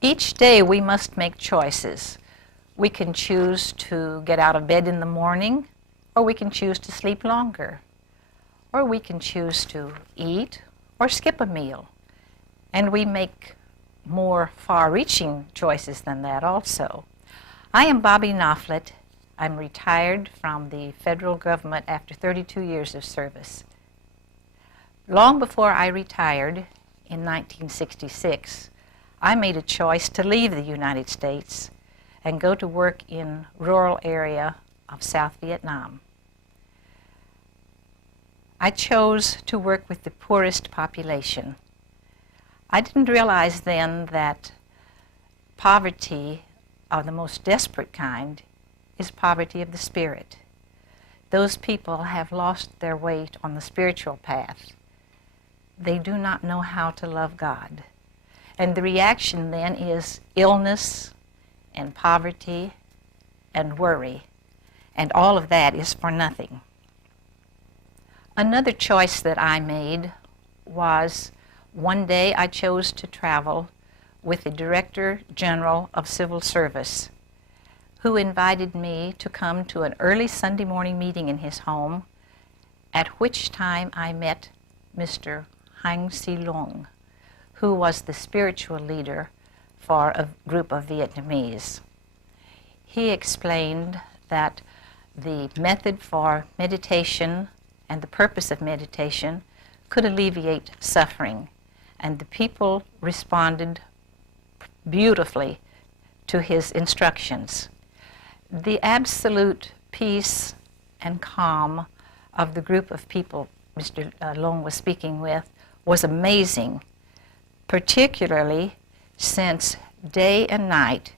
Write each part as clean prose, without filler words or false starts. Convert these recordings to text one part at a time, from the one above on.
Each day we must make choices. We can choose to get out of bed in the morning, or we can choose to sleep longer, or we can choose to eat or skip a meal. And we make more far-reaching choices than that also. I am Bobby Knopflet. I'm retired from the federal government after 32 years of service. Long before I retired in 1966, I made a choice to leave the United States and go to work in rural area of South Vietnam. I chose to work with the poorest population. I didn't realize then that poverty of the most desperate kind is poverty of the spirit. Those people have lost their way on the spiritual path. They do not know how to love God. And the reaction then is illness and poverty and worry. And all of that is for nothing. Another choice that I made was one day I chose to travel with the Director General of Civil Service, who invited me to come to an early Sunday morning meeting in his home, at which time I met Mr. Hang Si Long, who was the spiritual leader for a group of Vietnamese. He explained that the method for meditation and the purpose of meditation could alleviate suffering, and the people responded beautifully to his instructions. The absolute peace and calm of the group of people Mr. Long was speaking with was amazing, particularly since day and night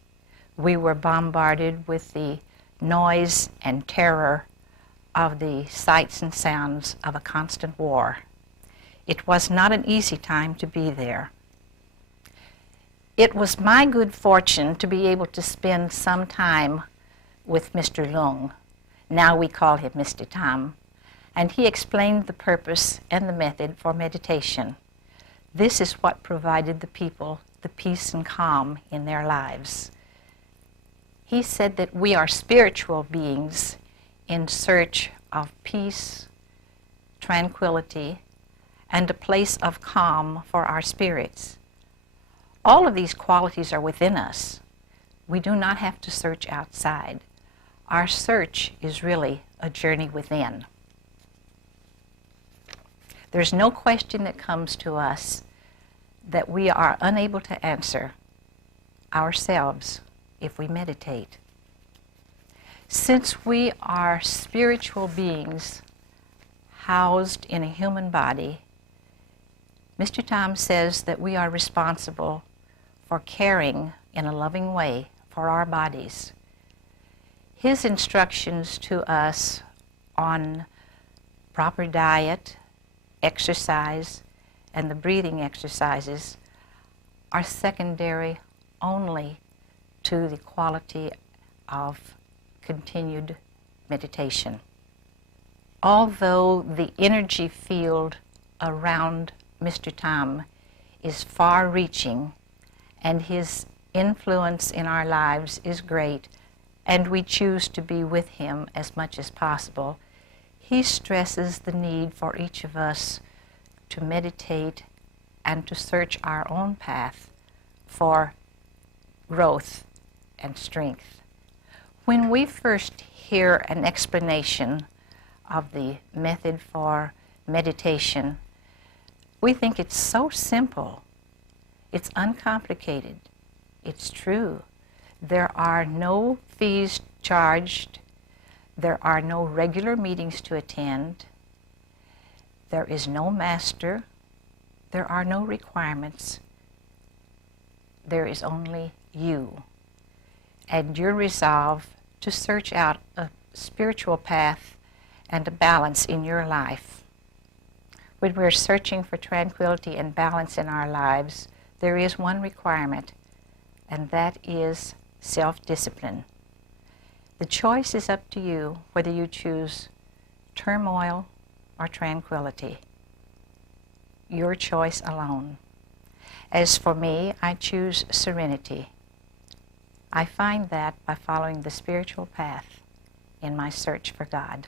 we were bombarded with the noise and terror of the sights and sounds of a constant war. It was not an easy time to be there. It was my good fortune to be able to spend some time with Mr. Long. Now we call him Mr. Tam, and he explained the purpose and the method for meditation. This is what provided the people the peace and calm in their lives. He said that we are spiritual beings in search of peace, tranquility, and a place of calm for our spirits. All of these qualities are within us. We do not have to search outside. Our search is really a journey within. There's no question that comes to us that we are unable to answer ourselves if we meditate. Since we are spiritual beings housed in a human body, Mr. Tom says that we are responsible for caring in a loving way for our bodies. His instructions to us on proper diet, exercise, and the breathing exercises are secondary only to the quality of continued meditation. Although the energy field around Mr. Tam is far-reaching and his influence in our lives is great, and we choose to be with him as much as possible, he stresses the need for each of us to meditate and to search our own path for growth and strength. When we first hear an explanation of the method for meditation, we think it's so simple. It's uncomplicated. It's true. There are no fees charged. There are no regular meetings to attend. There is no master. There are no requirements. There is only you and your resolve to search out a spiritual path and a balance in your life. When we're searching for tranquility and balance in our lives, there is one requirement, and that is self-discipline. The choice is up to you whether you choose turmoil or tranquility. Your choice alone. As for me, I choose serenity. I find that by following the spiritual path in my search for God.